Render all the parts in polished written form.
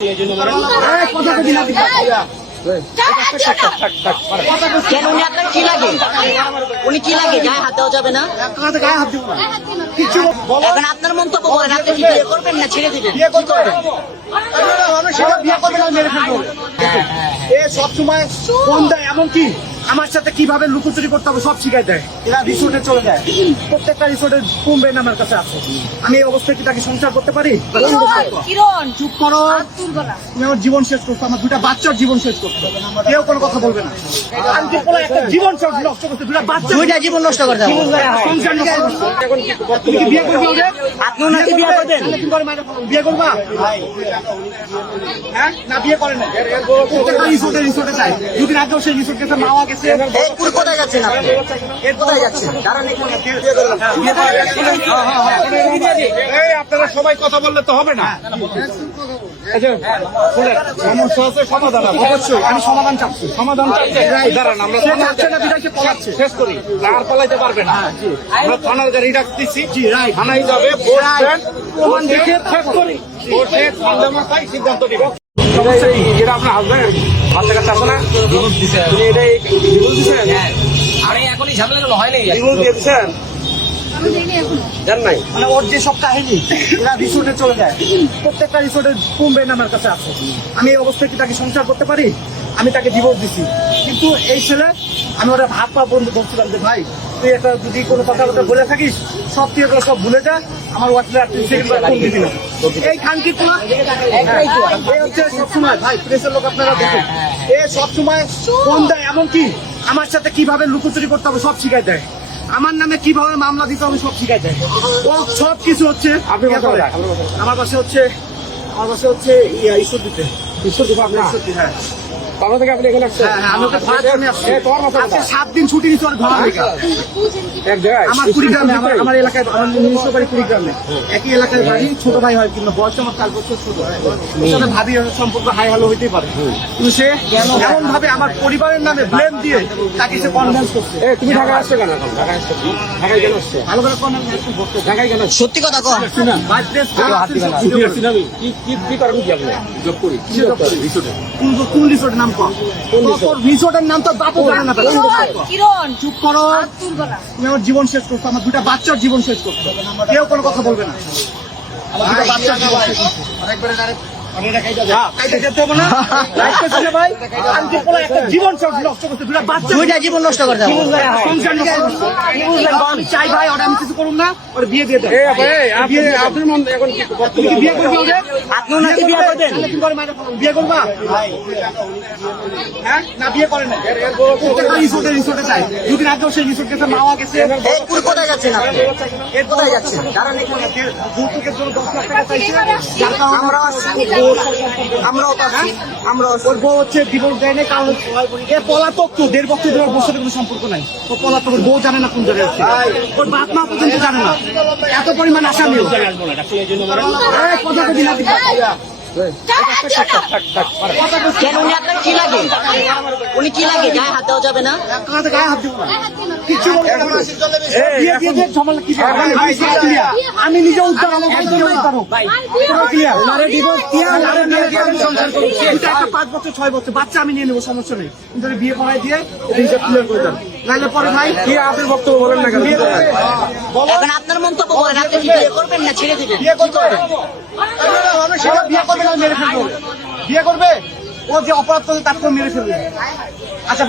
কেন উনি আপনার কি লাগে? উনি কি লাগে? গায়ে হাত দেওয়া যাবে না? এখন আপনার মন্তব্য বলেন, আপনি কি বিয়ে করবেন না ছেড়ে দিবেন? বিয়ে করবেন সবসময় ফোন দেয়, এমনকি আমার সাথে কিভাবে লুকোচুরি করতে হবে সব শিখাই দেয়। এরা রিসোর্টে চলে যায়, প্রত্যেকটা রিসোর্টের কমবেন আমার কাছে আছে। আমি এই অবস্থায় কি তাকে সংসার করতে পারি? চুপ করো, তুমি আমার জীবন শেষ করছো, আমার দুটা বাচ্চার জীবন শেষ করছো, কেউ কোনো কথা বলবে না। আমি কি কোনো একটা জীবন নষ্ট করতে, দুটা বাচ্চা দুইটা জীবন নষ্ট করে দেবো। সংসার নষ্ট করছো। তুমি কি বিয়ে করবে ওদের? আপনি ওনাকে বিয়ে করবেন? বিয়ে করবা? হ্যাঁ না, বিয়ে করে না। প্রত্যেকটা রিসোর্টে যায়। দুদিন আগেও সেই রিসোর্ট গেছে, মাওয়া গেছে। এরপর কোথায় যাচ্ছেন আপনি? এর কোথায় যাচ্ছেন? দাঁড়ান এখানে। আপনারা সবাই কথা বললে তো হবে না। সমস্যা আছে, সমাধান অবশ্যই আমি সমাধান চাচ্ছি। সমাধান দাঁড়ান, আমরা পলাচ্ছে শেষ করি, আর পালাইতে পারবে না। আমরা থানার গাড়ি ডাকতেছি, থানায় যাবে, প্রমাণ দেখে শেষ করি, সিদ্ধান্ত দিব। এটা আপনার হাজবেন্ড বাচ্চা কাচ্চা আছে না? এটাই দিচ্ছেন? আরে এখনই ঝামেলা হয়নি। দিয়েছেন জান নাই, মানে ওর যে সব কাহিনী, এরা রিসোর্টে চলে যায়, প্রত্যেকটা রিসোর্টের কমবেন আমার কাছে আছে। আমি এই অবস্থায় কি তাকে সংসার করতে পারি? আমি তাকে ডিভোর্স দিছি, কিন্তু এই ছেলে, আমি ওরা ভাত পা বন্ধু বলছিলাম যে ভাই তুই একটা যদি কোনো কথাবার্তা বলে থাকিস সব তুই এগুলো সব ভুলে যা, আমার ওয়াটসঅ্যাপে আর তুই সেকেন্ড ফোন দিবি না। এই খানকি তো হচ্ছে সবসময় ভাই প্রেসের লোক, আপনারা দেখেন এ সবসময় ফোন দেয়, এমনকি আমার সাথে কিভাবে লুকোচুরি করতে হবে সব শিখাই দেয়, আমার নামে কিভাবে মামলা দিতে হবে সব শিখাই দেয়। ও সব কিছু হচ্ছে আমার পাশে হচ্ছে ঈশ্বর দিতে আপনার। হ্যাঁ, থেকে আপনি এখানে আসছেন? আমি ওকে ধরার জন্য আসছি। আজকে 7 দিন ছুটি নিচ্ছি ওর ধরার লেগে। আমার কুড়িগ্রামে, আমার এলাকায়, আমার নিজস্ব বাড়ি কুড়িগ্রামে, একই এলাকায় বাড়ি, ছোট ভাই হয় কিন্তু বয়স আমার 4 বছর ছোট। ওর সাথে ভাবি সম্পর্ক হাই হ্যালো হইতেই পারে, কিন্তু সে এমন ভাবে আমার পরিবারের নামে ব্লেম দিয়ে তাকে সে কনভিন্স করছে। তুমি ঢাকায় আসছো কেন? ঢাকায় কেন আসছে? ভালো করে ঢাকায় কেন? সত্যি কথা কন। কি করেন কি আপনি? জব করি। কোন রিসোর্টের নাম কর? রিসোর্টের নাম তো বাপও জানে না। চুপ করো, তুমি আমার জীবন শেষ করছো, আমার দুটা বাচ্চার জীবন শেষ করছো, কেউ কোনো কথা বলবে না। আমার দুটা বাচ্চার জীবন শেষ করছো। দুইটা জীবন নষ্ট করে দেবো। আমি চাই ভাই ওরা আমি কিছু করুন না, ওর বিয়ে দিয়ে দেন। বিয়ে করবে ওদের? আপনি ওনাকে বিয়ে করবেন? বিয়ে করবা? হ্যাঁ না, বিয়ে করে না। প্রত্যেকটা রিসোর্টে যায়। দুদিন আগেও সেই রিসোর্ট গেছে, মাওয়া গেছে। এরপর কোথায় যাচ্ছেন আপনি? এর কোথায় যাচ্ছেন? দাঁড়ান এখানে। যৌতুকের জন্য 10 লাখ টাকা চাইছে। আমরা ওর বউ হচ্ছে ডিভোর্স দেয় না, কারণ এ পলাতক তো, 1.5 বছর ধরে ওর সাথে কোনো সম্পর্ক নাই। ও পলাতক, ওর বউ জানে না কোন জায়গায় আছে, ওর বাপ মা পর্যন্ত জানে না, এত পরিমাণ আসামি। কেন উনি আপনার কি লাগে? উনি কি লাগে? গায়ে হাত দেওয়া যাবে না? গায়ে হাত দিব না, কিছু আমি নিজে উদ্ধার, আমার ভাই নিজে উদ্ধার হোক। 5 বছর 6 বছর বাচ্চা আমি নিয়ে নেবো, সমস্যা নেই, কিন্তু বিয়ে করাই দিয়ে ক্লিয়ার করে দেন, নাহলে পরে ভাই কি আপনার বক্তব্য বলেন না কেন? এখন আপনার মন্তব্য বলেন, আপনি কি বিয়ে করবেন না ছেড়ে দিবেন? বিয়ে করবেন? সেটা বিয়ে করবে না, মেরে ফেলবো। বিয়ে করবে? ও যে অপরাধ করবে তাকে মেরে ফেলবে। আচ্ছা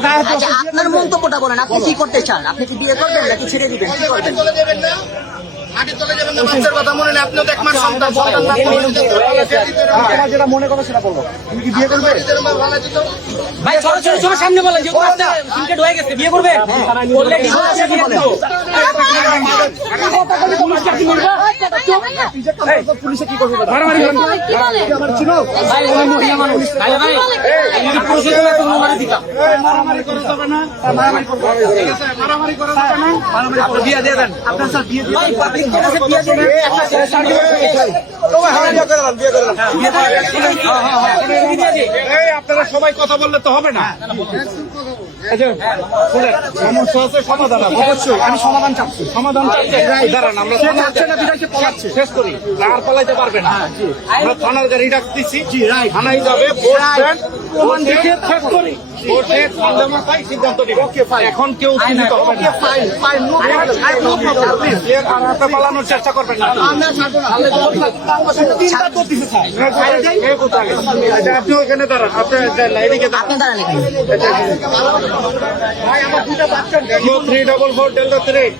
আপনার মন্তব্যটা বলেন, আপনি কি করতে চান? আপনি কি বিয়ে করবেন নাকি ছেড়ে দিবেন? কি করবেন? যেটা মনে করো সেটা বলো। তুমি কি বিয়ে করবে? ভাই চলো সামনে বলেন যে ক্রিকেট হয়ে গেছে, বিয়ে করবে? করলে ডিভোর্স দিয়ে দেব। পুলিশে কি করবে? ভাই মহিলা মানুষ, ভাই প্রশাসনের কোনো মানে দিতাম। মারামারি করা যাবে না, মারামারি করা যাবে না, মারামারি বিয়ে দিয়ে দেন। আপনার স্যার বিয়ে দিয়ে দেন। আপনারা সবাই কথা বললে তো হবে না। সমস্যা আছে, সমাধান আছে। অবশ্যই আমি সমাধান চাচ্ছি, সমাধান চাচ্ছি। দাঁড়ান, আমরা সে চাচ্ছে না, বিধায় সে পলাচ্ছে। শেষ করি, আর পালাইতে পারবে না। আমরা থানার গাড়ি ডাকতেছি, জি, রাইট। থানায় যাবে, ভোট দেন, প্রমাণ দেখে শেষ করি। ভোটে সন্দেহ মাথায় সিদ্ধান্ত নিবে। এখন কেউ চিন্তিত হবে না। File, file, no problem, I no problem, please. Clear? আর আপনি পালানোর চেষ্টা করবেন না। আমরা ছাড়বো না। তিনটা তো দিছে স্যার। এই কোথায়? আচ্ছা, আপনি ওখানে দাঁড়ান, আপনি যান না, এদিকে দাঁড়ান। আপনি দাঁড়ান এখানে। ভাই আমার দুইটা বাচ্চা Delta 344 Delta 3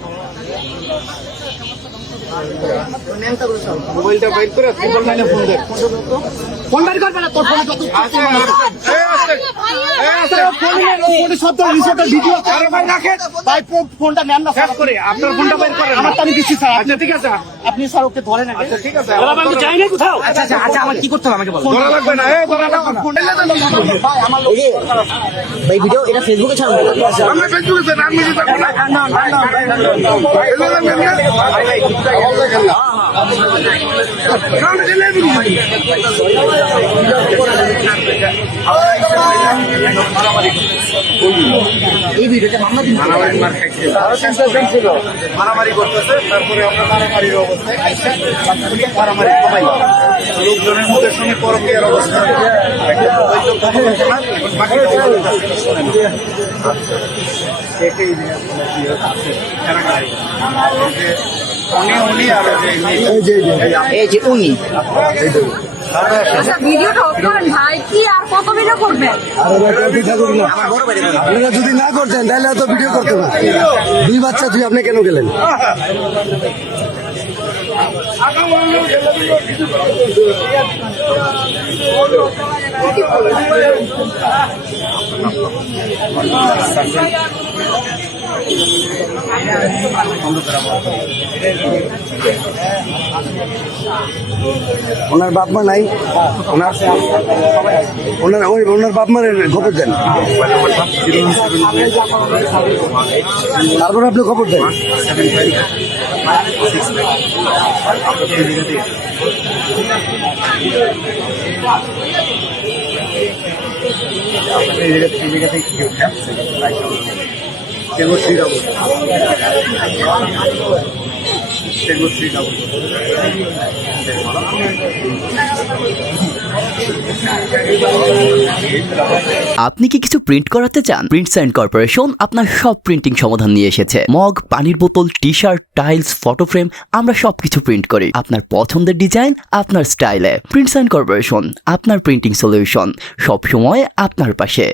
মোবাইলটা বাইর করে ট্রিপল নাইনে ফোন দেন। ফোন বাড়ি করবে না, তোর ফোনে যত আচ্ছা, ফোনে শব্দ রিসোর্টের ভিডিও আরে ভাই রাখেন, ভাই ফোনটা নেন না শেষ করে আপনার ফোনটা বাইর করেন। আমার তো আমি দিচ্ছি স্যার। আচ্ছা ঠিক আছে, আপনি স্যার ওকে ধরেন আগে। আচ্ছা ঠিক আছে, যাই না কোথাও। আচ্ছা আচ্ছা আচ্ছা, আমার কি করতে হবে আমাকে বলো। ধরা লাগবে না, এই ধরা লাগবে না। ভাই আমার এই যে ভাই ভিডিও এটা ফেসবুকে ছাড়বো। আমি ফেসবুকে দেন, আমি যদি থাকবো না। এই ভিডিওটা মামলা দিন। মারামারি করতেছে, তারপরে আমরা মারামারির অবস্থায় আইসা মারামারি কমাই লোকজনের মধ্যে সঙ্গে পরকীয়ার অবস্থা উনি আর এই যে উনি আচ্ছা ভিডিওটা অফ করেন ভাই, কি আর কত ভিডিও করবেন? আমার বড় ভাই দেখুন। আপনারা যদি না করতেন তাহলে তো ভিডিও করতে না। দুই বাচ্চা তুই আপনি কেন গেলেন? ওনার বাপ মা নাই, ওনার বাপ মার খবর দেন, তারপর আপনি খবর দেন। আপনি কি কিছু প্রিন্ট করাতে চান? প্রিন্টস অ্যান্ড কর্পোরেশন আপনার সব প্রিন্টিং সমাধান নিয়ে এসেছে। মগ, পানির বোতল, T shirt, tiles, photo frame, আমরা সবকিছু প্রিন্ট করি আপনার পছন্দের ডিজাইন, আপনার স্টাইলে। প্রিন্টস অ্যান্ড কর্পোরেশন, আপনার প্রিন্টিং সলিউশন, সব সময় আপনার পাশে।